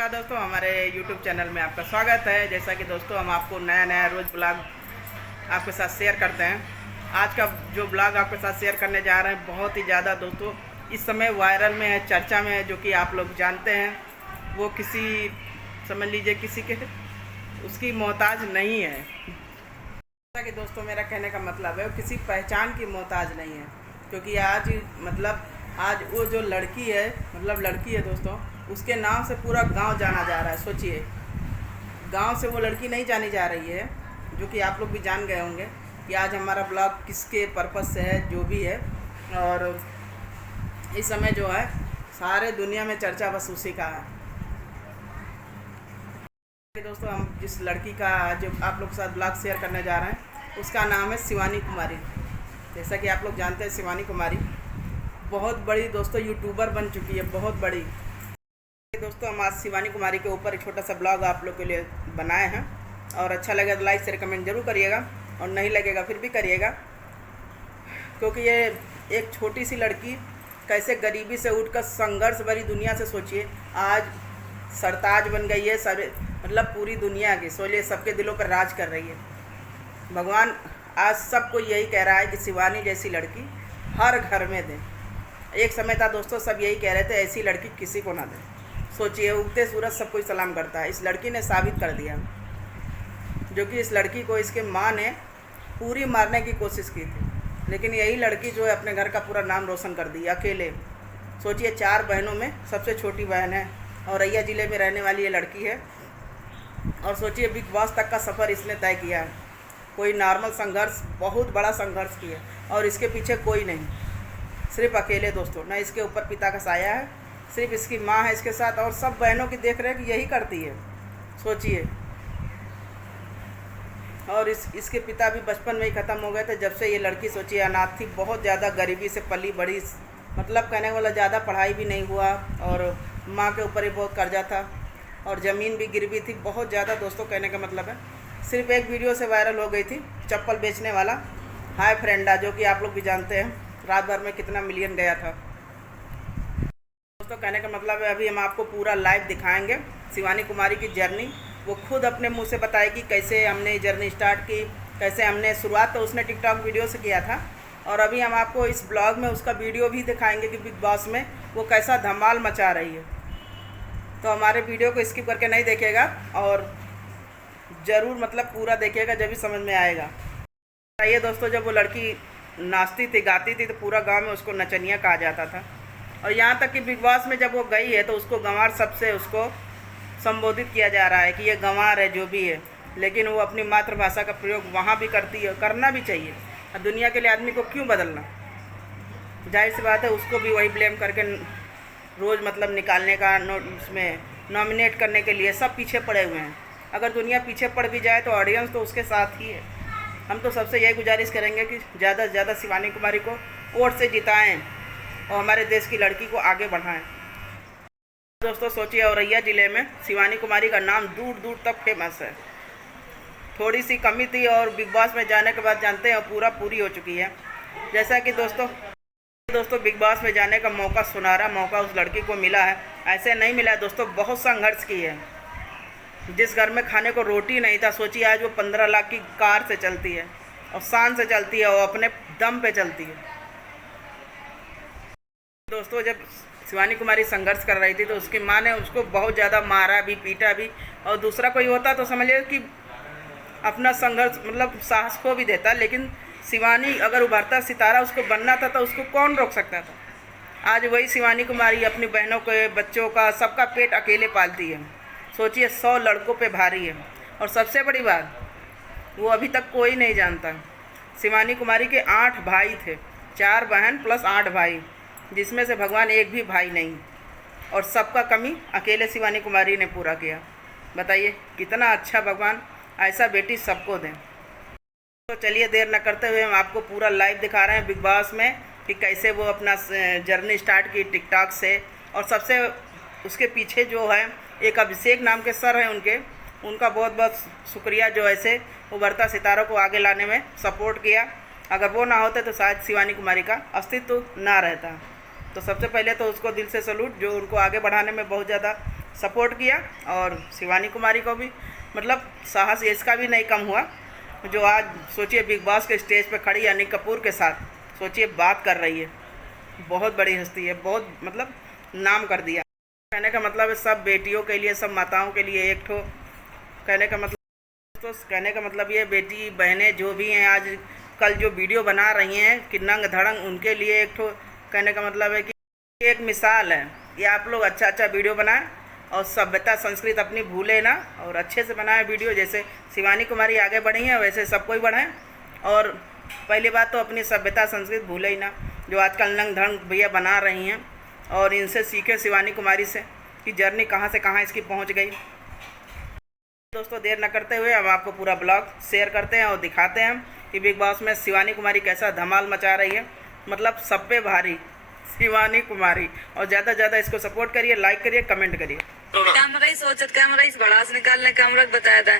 नमस्कार दोस्तों, हमारे YouTube चैनल में आपका स्वागत है। जैसा कि दोस्तों हम आपको नया रोज़ ब्लॉग आपके साथ शेयर करते हैं। आज का जो ब्लॉग आपके साथ शेयर करने जा रहे हैं बहुत ही ज़्यादा दोस्तों इस समय वायरल में है, चर्चा में है, जो कि आप लोग जानते हैं। वो किसी समझ लीजिए किसी के उसकी मोहताज नहीं है। जैसा कि दोस्तों मेरा कहने का मतलब है वो किसी पहचान की मोहताज नहीं है, क्योंकि आज वो जो लड़की है दोस्तों, उसके नाम से पूरा गांव जाना जा रहा है। सोचिए, गांव से वो लड़की नहीं जानी जा रही है, जो कि आप लोग भी जान गए होंगे कि आज हमारा ब्लॉग किसके पर्पज़ से है, जो भी है। और इस समय जो है सारे दुनिया में चर्चा बस उसी का है। दोस्तों हम जिस लड़की का जो आप लोग के साथ ब्लॉग शेयर करने जा रहे हैं उसका नाम है शिवानी कुमारी। जैसा कि आप लोग जानते हैं, शिवानी कुमारी बहुत बड़ी दोस्तों यूट्यूबर बन चुकी है, बहुत बड़ी। दोस्तों हम आज शिवानी कुमारी के ऊपर एक छोटा सा ब्लॉग आप लोग के लिए बनाए हैं, और अच्छा लगे तो लाइक शेयर कमेंट जरूर करिएगा, और नहीं लगेगा फिर भी करिएगा, क्योंकि ये एक छोटी सी लड़की कैसे गरीबी से उठकर संघर्ष भरी दुनिया से, सोचिए आज सरताज बन गई है। मतलब पूरी दुनिया की सोचिए, सबके दिलों पर राज कर रही है। भगवान आज सबको यही कह रहा है कि शिवानी जैसी लड़की हर घर में दें। एक समय था दोस्तों सब यही कह रहे थे ऐसी लड़की किसी को ना दें। सोचिए, उगते सूरज सब कोई सलाम करता है। इस लड़की ने साबित कर दिया, जो कि इस लड़की को इसके माँ ने पूरी मारने की कोशिश की थी, लेकिन यही लड़की जो है अपने घर का पूरा नाम रोशन कर दी अकेले। सोचिए, 4 बहनों में सबसे छोटी बहन है, औरैया ज़िले में रहने वाली ये लड़की है। और सोचिए, बिग बॉस तक का सफ़र इसने तय किया है। कोई नॉर्मल संघर्ष, बहुत बड़ा संघर्ष किया, और इसके पीछे कोई नहीं, सिर्फ अकेले दोस्तों। ना इसके ऊपर पिता का साया है, सिर्फ इसकी माँ है इसके साथ, और सब बहनों की देख रेख यही करती है। सोचिए, और इसके पिता भी बचपन में ही ख़त्म हो गए थे जब से ये लड़की सोचिए अनाथ थी। बहुत ज़्यादा गरीबी से पली बड़ी, मतलब कहने वाला ज़्यादा पढ़ाई भी नहीं हुआ, और माँ के ऊपर ही बहुत कर्जा था, और ज़मीन भी गिरवी थी बहुत ज़्यादा दोस्तों। कहने का मतलब है सिर्फ एक वीडियो से वायरल हो गई थी, चप्पल बेचने वाला हाय फ्रेंडा, जो कि आप लोग भी जानते हैं रात भर में कितना मिलियन गया था दोस्तों। कहने का मतलब है अभी हम आपको पूरा लाइव दिखाएंगे शिवानी कुमारी की जर्नी। वो खुद अपने मुंह से बताएगी कैसे हमने जर्नी स्टार्ट की, कैसे हमने शुरुआत तो उसने टिकटॉक वीडियो से किया था, और अभी हम आपको इस ब्लॉग में उसका वीडियो भी दिखाएंगे कि बिग बॉस में वो कैसा धमाल मचा रही है। तो हमारे वीडियो को स्किप करके नहीं देखेगा, और ज़रूर मतलब पूरा देखिएगा, जब भी समझ में आएगा। ये दोस्तों जब वो लड़की नाचती थी, गाती थी, तो पूरा गांव में उसको नचनिया कहा जाता था। और यहाँ तक कि बिग बॉस में जब वो गई है तो उसको गंवार सबसे उसको संबोधित किया जा रहा है कि ये गंवार है जो भी है, लेकिन वो अपनी मातृभाषा का प्रयोग वहाँ भी करती है, करना भी चाहिए। और दुनिया के लिए आदमी को क्यों बदलना, जाहिर सी बात है उसको भी वही ब्लेम करके रोज़ मतलब निकालने का, उसमें नॉमिनेट करने के लिए सब पीछे पड़े हुए हैं। अगर दुनिया पीछे पड़ भी जाए तो ऑडियंस तो उसके साथ ही है। हम तो सबसे यही गुजारिश करेंगे कि ज़्यादा से ज़्यादा शिवानी कुमारी को वोट से जिताएं और हमारे देश की लड़की को आगे बढ़ाएं। दोस्तों सोचिए, औरैया ज़िले में शिवानी कुमारी का नाम दूर दूर तक फेमस है। थोड़ी सी कमी थी, और बिग बॉस में जाने के बाद जानते हैं पूरी हो चुकी है। जैसा कि दोस्तों बिग बॉस में जाने का मौका, सुनहरा मौका उस लड़की को मिला है। ऐसे नहीं मिला है दोस्तों, बहुत संघर्ष की है। जिस घर में खाने को रोटी नहीं था, सोचिए आज वो 15 लाख की कार से चलती है, और शान से चलती है, और अपने दम पे चलती है। दोस्तों जब शिवानी कुमारी संघर्ष कर रही थी तो उसकी माँ ने उसको बहुत ज़्यादा मारा भी, पीटा भी, और दूसरा कोई होता तो समझिए कि अपना संघर्ष मतलब साहस खो भी देता। लेकिन शिवानी अगर उभरता सितारा उसको बनना था तो उसको कौन रोक सकता था। आज वही शिवानी कुमारी अपनी बहनों के, बच्चों का, सबका पेट अकेले पालती है। सोचिए 100 लड़कों पे भारी है, और सबसे बड़ी बात वो अभी तक कोई नहीं जानता। शिवानी कुमारी के 8 भाई थे, 4 बहन प्लस 8 भाई, जिसमें से भगवान एक भी भाई नहीं, और सबका कमी अकेले शिवानी कुमारी ने पूरा किया। बताइए कितना अच्छा भगवान ऐसा बेटी सबको दें। तो चलिए देर न करते हुए हम आपको पूरा लाइव दिखा रहे हैं बिग बॉस में कि कैसे वो अपना जर्नी स्टार्ट की टिकटॉक से। और सबसे उसके पीछे जो है एक अभिषेक नाम के सर हैं उनका बहुत बहुत शुक्रिया, जो ऐसे उभरता सितारों को आगे लाने में सपोर्ट किया। अगर वो ना होते तो शायद शिवानी कुमारी का अस्तित्व ना रहता। तो सबसे पहले तो उसको दिल से सैल्यूट, जो उनको आगे बढ़ाने में बहुत ज़्यादा सपोर्ट किया, और शिवानी कुमारी को भी, मतलब साहस इसका भी नहीं कम हुआ, जो आज सोचिए बिग बॉस के स्टेज पे खड़ी अनिल कपूर के साथ सोचिए बात कर रही है। बहुत बड़ी हस्ती है, बहुत मतलब नाम कर दिया। कहने का मतलब है सब बेटियों के लिए, सब माताओं के लिए एक ठो कहने का मतलब, तो कहने का मतलब ये बेटी बहनें जो भी हैं आज कल जो वीडियो बना रही हैं कि नंग धड़ंग, उनके लिए एक ठो कहने का मतलब है कि एक मिसाल है। ये आप लोग अच्छा अच्छा वीडियो बनाएं और सभ्यता संस्कृति अपनी भूले ना, और अच्छे से बनाएं वीडियो। जैसे शिवानी कुमारी आगे बढ़ी हैं वैसे सब कोई बढ़ें, और पहली बात तो अपनी सभ्यता संस्कृति भूले ही ना, जो आजकल नंग धड़ंग भैया बना रही हैं, और इनसे सीखे शिवानी कुमारी से कि जर्नी कहाँ से कहाँ इसकी पहुँच गई। दोस्तों देर न करते हुए हम आपको पूरा ब्लॉग शेयर करते हैं और दिखाते हैं कि बिग बॉस में शिवानी कुमारी कैसा धमाल मचा रही है, मतलब सब पे भारी शिवानी कुमारी। और ज़्यादा से ज़्यादा इसको सपोर्ट करिए, लाइक करिए, कमेंट करिए। कैमरा ही सोचत, कैमरा ही भड़ास निकालने कैमरा बताया था।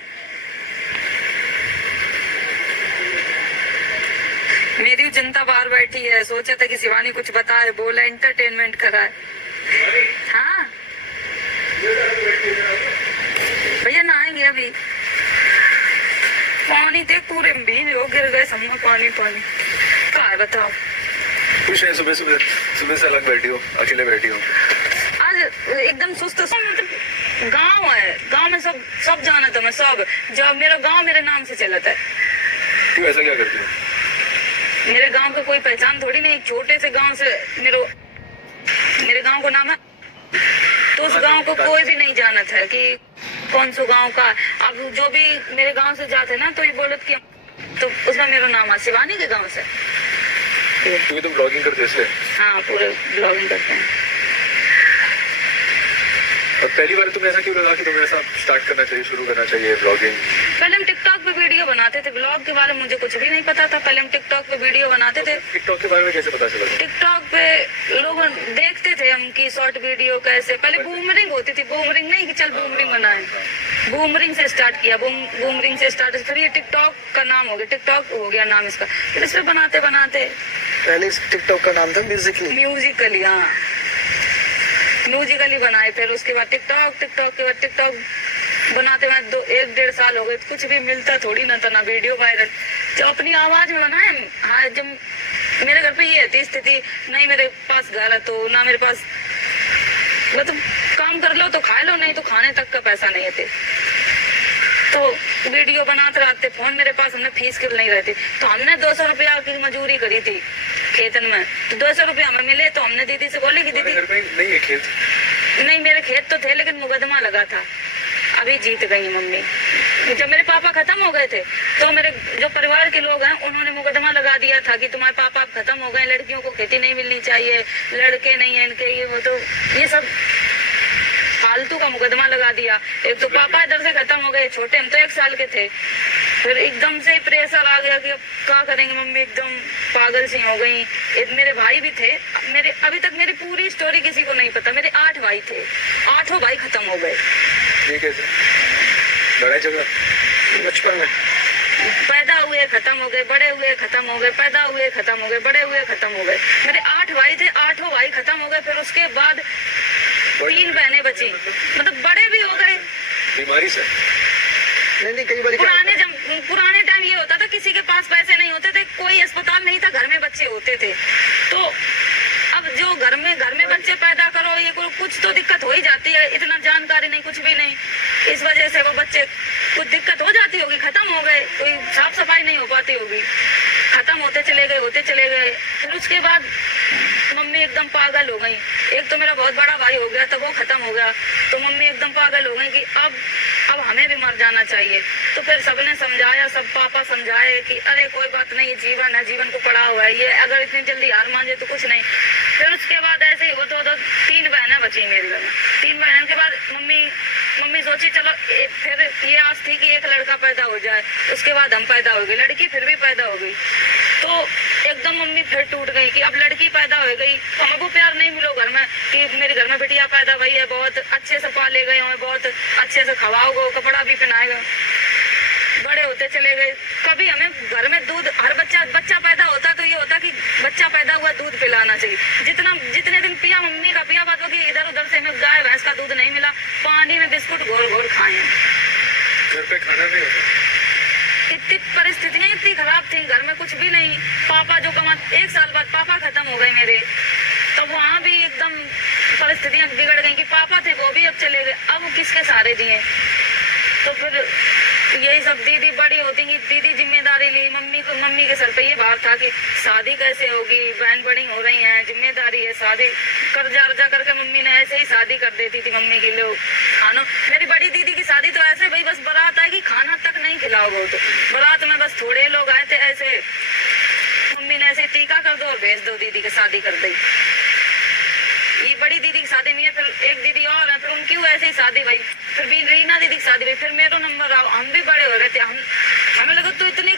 मेरी जनता बाहर बैठी है, सोचा था कि शिवानी कुछ बताए, बोले, एंटरटेनमेंट कराए। हाँ भैया नहाएंगे अभी। पानी देख पूरे भीग हो, गिर गए सब पानी पानी। क्या है बताओ? कुछ नहीं, सुबह सुबह सुबह से अलग बैठी हो, अकेले बैठी हो। आज एकदम सुस्त, मतलब गांव है, गांव में सब जाना था मैं, सब जब मेरा गांव मेरे नाम से चलता है। क्यों ऐसा क्या करती हो? मेरे गांव का कोई पहचान थोड़ी नहीं, छोटे से गांव से मेरे गांव को नाम है, तो उस गांव को कोई भी नहीं जानता है कि कौन सा गांव का। अब जो भी मेरे गांव से जाते ना तो ये बोलत कि तो उसमें मेरा नाम है शिवानी के गांव से। क्योंकि तुम ब्लॉगिंग करते इसलिए? हाँ पूरे ब्लॉगिंग करते हैं। और पहली बार तुम्हें ऐसा क्यों लगा कि तुम्हें ऐसा स्टार्ट करना चाहिए, शुरू करना चाहिए ब्लॉगिंग? पहले हम टिकटॉक पे वीडियो बनाते थे, ब्लॉग के बारे में मुझे कुछ भी नहीं पता था। पहले हम टिकटॉक पे वीडियो बनाते थे। टिकटॉक के बारे में कैसे पता चला? टिकटॉक पे लोग देखते थे हम की शॉर्ट वीडियो कैसे, पहले बूमरिंग होती थी, बूमरिंग नहीं कि चल बूमरिंग बनाए, बूमरिंग से स्टार्ट किया, बूमरिंग से स्टार्ट, फिर ये टिकटॉक का नाम हो गया, टिकटॉक हो गया नाम इसका। फिर इस पे बनाते बनाते, पहले टिकटॉक का नाम था म्यूजिकली, हाँ म्यूजिकली बनाए। फिर उसके बाद टिकटॉक के बाद टिकटॉक बनाते हुए 1-1.5 साल हो गए। कुछ भी मिलता थोड़ी ना था, ना वीडियो वायरल, जो अपनी आवाज में बनाए। हाँ जब मेरे घर पे ये थी स्थिति, नहीं मेरे पास घर है तो ना मेरे पास, मतलब काम कर लो तो खा लो, नहीं तो खाने तक का पैसा नहीं थे। तो वीडियो बनाते रहते, फोन मेरे पास, हमने फीस के नहीं रहती, तो हमने 200 रुपया की मजूरी करी थी खेतन में, तो 200 रुपया हमें मिले तो हमने दीदी से बोले कि दीदी नहीं है खेत? नहीं मेरे खेत तो थे लेकिन मुकदमा लगा था, अभी जीत गई मम्मी। जब मेरे पापा खत्म हो गए थे तो मेरे जो परिवार के लोग हैं उन्होंने मुकदमा लगा दिया था कि तुम्हारे पापा खत्म हो गए, लड़कियों को खेती नहीं मिलनी चाहिए, लड़के नहीं है इनके, ये वो, तो ये सब फालतू का मुकदमा लगा दिया। एक तो पापा इधर से खत्म हो गए, छोटे हम तो 1 साल के थे। फिर एकदम से प्रेशर आ गया कि अब क्या करेंगे, मम्मी एकदम पागल सी हो गई। मेरे भाई भी थे, मेरे अभी तक मेरी पूरी स्टोरी किसी को नहीं पता। मेरे 8 भाई थे, 8 भाई खत्म हो गए। कैसे? लड़ाई झगड़ा बचपन में? पैदा हुए खत्म हो गए, बड़े हुए खत्म हो गए, पैदा हुए खत्म हो गए, बड़े हुए खत्म हो गए। मेरे 8 भाई थे, 8 भाई खत्म हो गए। फिर उसके बाद 3 बहनें बची, मतलब बड़े भी हो गए बीमारी से। नहीं कई बार पुराने टाइम ये होता था किसी के पास पैसे नहीं होते थे, कोई अस्पताल नहीं था, घर में बच्चे होते थे। तो अब जो घर में बच्चे पैदा करो, ये कुछ तो दिक्कत हो ही जाती है, इतना जानकारी नहीं, कुछ भी नहीं, इस वजह से वो बच्चे कुछ दिक्कत हो जाती होगी, खत्म हो गए, कोई साफ सफाई नहीं हो पाती होगी, खत्म होते चले गए। फिर उसके बाद मम्मी एकदम पागल हो गई। एक तो मेरा बहुत बड़ा भाई हो गया तो वो खत्म हो गया, तो मम्मी एकदम पागल हो गई कि अब हमें भी मर जाना चाहिए। तो फिर सबने समझाया, सब पापा समझाए कि अरे कोई बात नहीं, जीवन है, जीवन को पड़ा हुआ है, ये अगर इतनी जल्दी हार मान जाए तो कुछ नहीं। फिर उसके बाद ऐसे ही होते 3 बहनें बची मेरे घर में। 3 बहन के बाद मम्मी सोची चलो फिर ये आस थी कि एक लड़का पैदा हो जाए, उसके बाद हम पैदा हो गए, लड़की फिर भी पैदा हो गई। तो एकदम मम्मी फिर टूट गई कि अब लड़की पैदा हो गई तो हमको प्यार नहीं मिलो घर में, कि मेरे घर में बिटिया पैदा हुई है, बहुत अच्छे से पाले गए हमें, बहुत अच्छे से खवाओगे, कपड़ा भी पहनाएगा। बड़े होते चले गए, कभी हमें घर में दूध, हर बच्चा पैदा होता तो ये होता कि बच्चा पैदा हुआ दूध पिलाना चाहिए, जितने दिन पिया मम्मी का पिया, बात कि इधर उधर उधर से हमें गाय भैंस का दूध नहीं मिला, पानी में बिस्कुट घोर घोर खाए हैं। घर पे खाना नहीं होता। इतनी परिस्थितियां इतनी खराब थी, घर में कुछ भी नहीं। पापा जो कमा, 1 साल बाद पापा खत्म हो गए मेरे, तो वहाँ भी एकदम परिस्थितियां बिगड़ गई कि पापा थे वो भी अब चले गए, अब वो किसके सहारे दिए। तो फिर यही सब दीदी बड़ी होती कि दीदी जिम्मेदारी ली, मम्मी के सर पे ये भार था कि शादी कैसे होगी, बहन बड़ी हो रही हैं, जिम्मेदारी है, शादी कर्जा अर्जा करके मम्मी ने ऐसे ही शादी कर देती थी मम्मी के लोग खाना। मेरी बड़ी दीदी की शादी तो ऐसे भाई बस बारात आएगी, खाना तक नहीं खिलाओगे, तो बारात में बस थोड़े लोग आए थे, ऐसे मम्मी ने ऐसे टीका कर दो और भेज दो, दीदी की शादी कर दी। ये बड़ी दीदी की शादी नहीं है, फिर एक दीदी और है, फिर उनकी ऐसे ही शादी भाई, फिर भी रीना दीदी की शादी भाई, फिर मेरा नंबर आओ, हम भी बड़े हो रहे थे। हमें लगा तो इतनी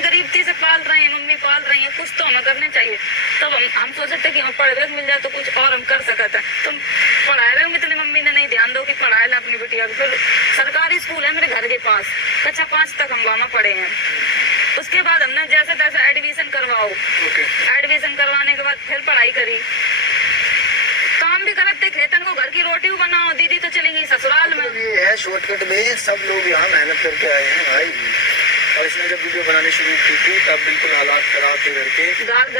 गरीबी से पाल रहे हैं, मम्मी पाल रही है, कुछ तो हमें करने चाहिए। तब हम सोच सकते कि हम पढ़े हुए मिल जाए तो कुछ और हम कर सकते हैं। तुम पढ़ाए हुए इतनी मम्मी ने नहीं ध्यान दो कि पढ़ाए लें अपनी बिटिया को। फिर सरकारी स्कूल है मेरे घर के पास, कक्षा 5 तक हम वहाँ पढ़े हैं। उसके बाद हमने जैसे तैसे एडमिशन करवाओ, एडमिशन करवाने के बाद फिर पढ़ाई करी, काम भी करते, खेतन को घर की रोटी बनाओ। दीदी तो चली गई ससुराल में। ये है शॉर्टकट में, सब लोग यहाँ मेहनत करके आए हैं भाई। और इसने जब वीडियो बनानी शुरू की थी तब बिल्कुल हालात खराब थे घर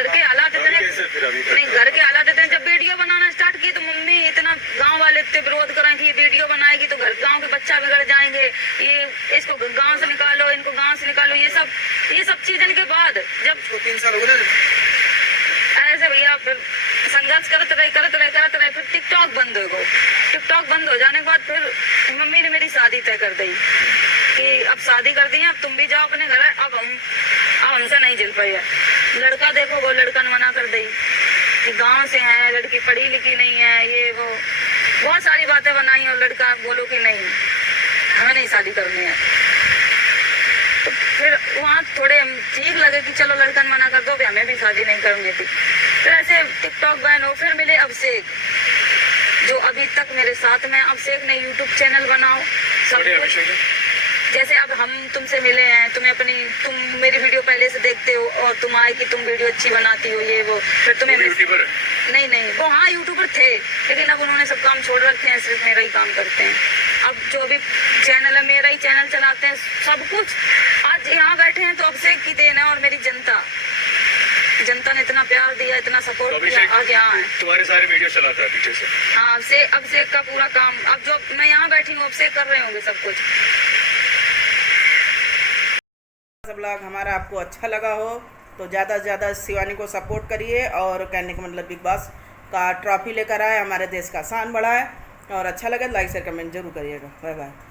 के हालात इतने नहीं, घर के हालात इतने। जब वीडियो बनाना स्टार्ट की तो मम्मी इतना, गांव वाले इतने विरोध करें कि वीडियो बनाएगी तो घर गांव के बच्चा बिगड़ जाएंगे, ये इसको गांव से निकालो, इनको गांव से निकालो, ये सब चीजों के बाद जब 3 साल हो गए ऐसे भैया फिर संघर्ष करते रहे, फिर टिकटॉक बंद हो गया। टिकटॉक बंद हो जाने के बाद फिर मम्मी ने मेरी शादी तय कर दी कि अब शादी कर दी है, अब तुम भी जाओ अपने घर। अब हमसे नहीं झेल पाई है। लड़का देखो, वो लड़का ने मना कर दी कि गांव से है, लड़की पढ़ी लिखी नहीं है, ये वो बहुत सारी बातें बनाई, और लड़का बोलो कि नहीं हमें नहीं शादी करनी है। तो फिर वहाँ थोड़े ठीक लगे कि चलो लड़का ने मना कर दो, हमें भी शादी नहीं करनी थी। फिर ऐसे टिकटॉक बैन हो, फिर मिले अभिषेक जो अभी तक मेरे साथ में। अभिषेक ने यूट्यूब चैनल बनाओ सब कुछ, जैसे अब हम तुमसे मिले हैं, तुम मेरी वीडियो पहले से देखते हो और तुम आए कि तुम वीडियो अच्छी बनाती हो, ये वो, फिर तुम्हें यूट्यूबर नहीं वो हाँ यूट्यूबर थे, लेकिन अब उन्होंने सब काम छोड़ रखे हैं, सिर्फ मेरा ही काम करते हैं। अब जो भी चैनल है मेरा ही चैनल चलाते हैं, सब कुछ। आज यहाँ बैठे हैं तो अभिषेक की देन है और मेरी जनता ने इतना प्यार दिया, इतना सपोर्ट किया, आज यहाँ है। तुम्हारे सारे वीडियो चलाता है पीछे से? हाँ, अभिषेक का पूरा काम, अब जो मैं यहाँ बैठी हूँ अभिषेक कर रहे होंगे सब कुछ। सब ब्लॉग हमारा आपको अच्छा लगा हो तो ज़्यादा से ज़्यादा शिवानी को सपोर्ट करिए, और कहने का मतलब बिग बॉस का ट्रॉफी लेकर आए, हमारे देश का शान बढ़ाए। और अच्छा लगे लाइक शेयर कमेंट जरूर करिएगा। Bye bye.